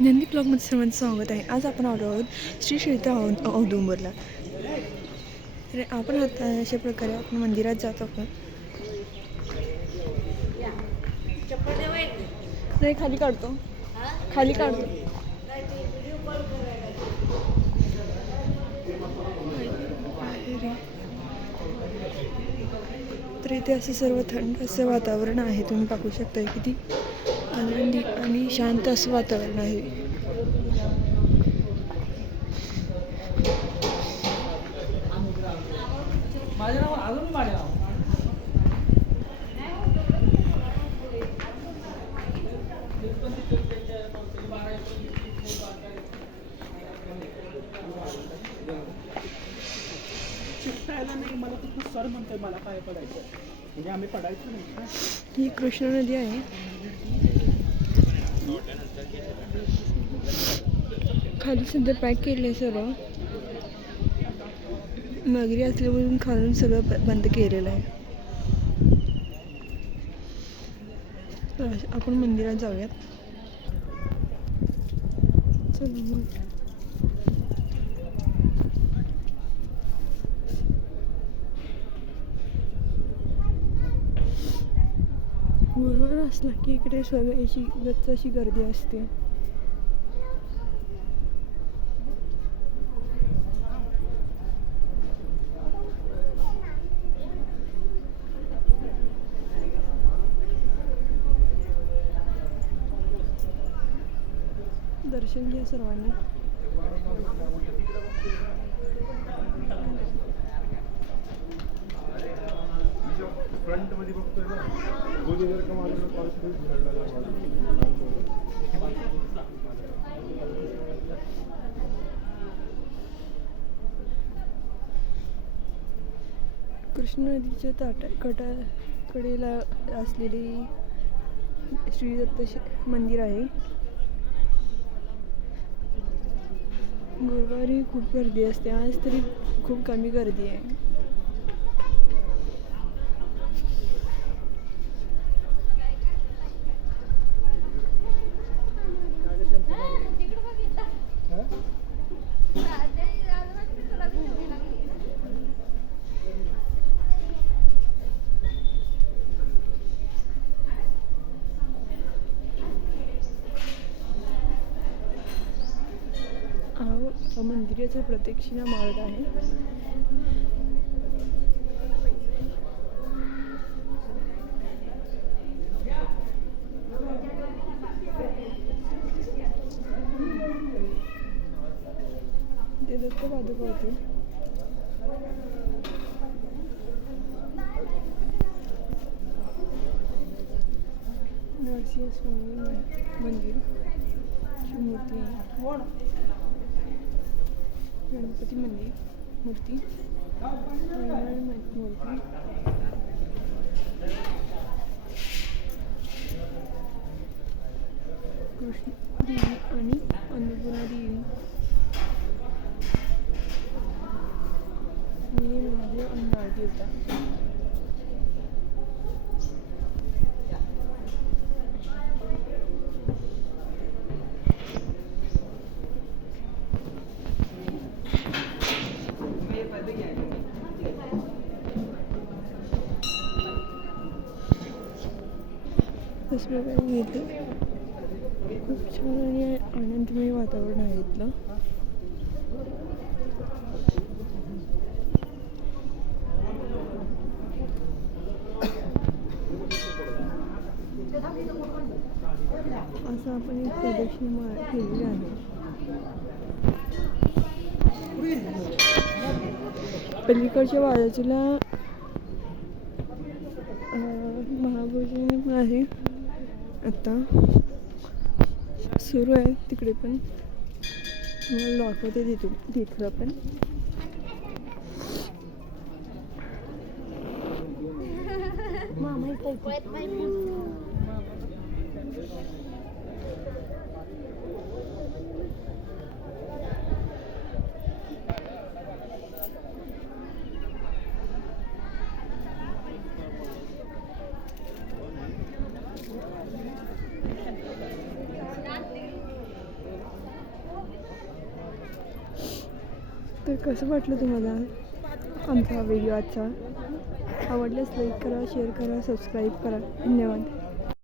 नंदी ब्लॉगमध्ये सर्वांचं स्वागत आहे. आज आपण आलो आहोत श्री क्षेत्र औदुंबरला. तर आपण आता अशा प्रकारे आपण मंदिरात जात आहोत. नाही, खाली काढतो. तर इथे असं सर्व थंड असं वातावरण आहे. तुम्ही पाहू शकता किती आनंदी आणि शांत असं वातावरण आहे. मला फक्त सर म्हणतोय मला काय पडायचं म्हणजे आम्ही पडायचं नाही. ही कृष्णा नदी आहे. खाली सध्या पॅक केले सर्व. मगरी असल्यापासून खालून सगळं बंद केलेलं आहे. तर आपण मंदिरात जाऊयात. चला मग. गुरुवार असला की इकडे सगळी अशी गच्च अशी गर्दी असते. दर्शन घ्या सर्वांनी. फ्रंट मध्ये बघतोय ना गोली जर का माझ्या कृष्णा नदीच्या कडेला असलेली श्री दत्त मंदिर आहे. गुरुवारी खूप गर्दी असते. आज तरी खूप कमी गर्दी आहे. मंदिराचा प्रदक्षिणा मार्ग आहे. ते दत्त पादुका होते. नरसिंह स्वामी मंदिर मूर्ती आहे. गणपती मंदिर मूर्ती मूर्ती कृष्ण देवी आणि अन्नपूर्णा देवी महादेव आणि नागदेवता. अशा प्रकारे इथे खूप छान आणि आनंदमय वातावरण आहे इथलं. असं आपण एक प्रदक्षिणा केलेली आहे. पलीकडच्या बाजूला महाभोजन आहे. आता सुरू आहे तिकडे पण. मला दाखवते तिथलं पण. तर कसं वाटलं तुम्हाला आमचा व्हिडिओ आजचा? आवडल्यास लाईक करा, शेअर करा, सबस्क्राईब करा. धन्यवाद.